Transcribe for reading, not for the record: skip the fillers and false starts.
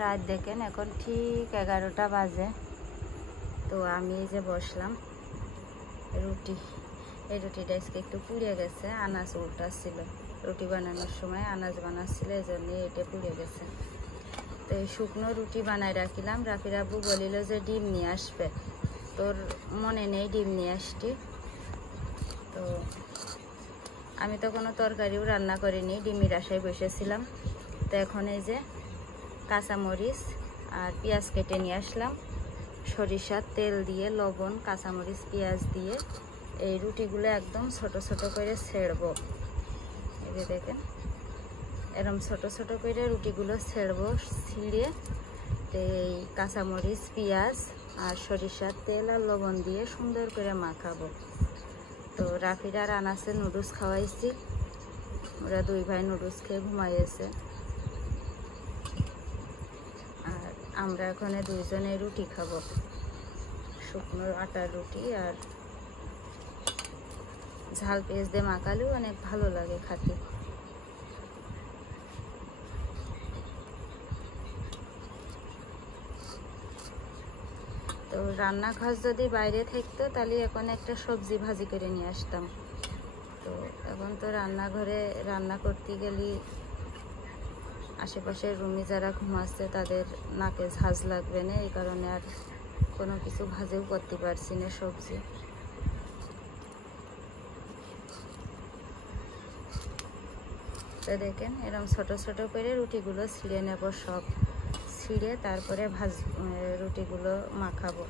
রাত দেখেন এখন ঠিক 11টা বাজে। তো আমি এই যে বসলাম রুটি, এই রুটিটা আজকে একটু পুড়ে গেছে, আনাজ উল্টাচ্ছিল, রুটি বানানোর সময় আনাজ বানাচ্ছিল, এই জন্য এটা পুড়ে গেছে। তো এই শুকনো রুটি বানাই রাখিলাম। রাফির আব্বু বলিল যে ডিম নিয়ে আসবে, তোর মনে নেই ডিম নিয়ে আসটি। তো আমি তো কোনো তরকারিও রান্না করিনি, ডিমের আশায় বসেছিলাম। তো এখন এই যে কাঁচামরিচ আর পেঁয়াজ কেটে নিয়ে আসলাম, সরিষার তেল দিয়ে লবণ কাঁচামরিচ পেঁয়াজ দিয়ে এই রুটিগুলো একদম ছোট ছোট করে ছেড়বো। এই যে দেখেন এরকম ছোট ছোট করে রুটিগুলো ছেড়বো, ছিঁড়ে এই কাঁচামরিচ পেঁয়াজ আর সরিষার তেল আর লবণ দিয়ে সুন্দর করে মাখাবো। তো রাফির আর আনাসে নুডলস খাওয়াইছি, ওরা দুই ভাই নুডলস খেয়ে ঘুমাইয়েছে। আর আমরা এখানে দুইজনে রুটি খাবো, শুকনো আটার রুটি, আর ঝাল পেঁয়াজ দিয়ে মাখালেও অনেক ভালো লাগে খেতে। তো রান্নাঘর যদি বাইরে থাকতো তাহলে এখন একটা সবজি ভাজি করে নিয়ে আসতাম। তো এখন তো রান্নাঘরে রান্না করতে গেলে আশেপাশের রুমে যারা ঘুমাচ্ছে তাদের নাকে ঝাঁজ লাগবে না, এই কারণে আর কোনো কিছু ভাজিও করতে পারছি না সবজি। তো দেখেন এরকম ছোট ছোট করে রুটিগুলো ছিঁড়ে নেব, সব ছিঁড়ে তারপরে রুটিগুলো মাখাবো।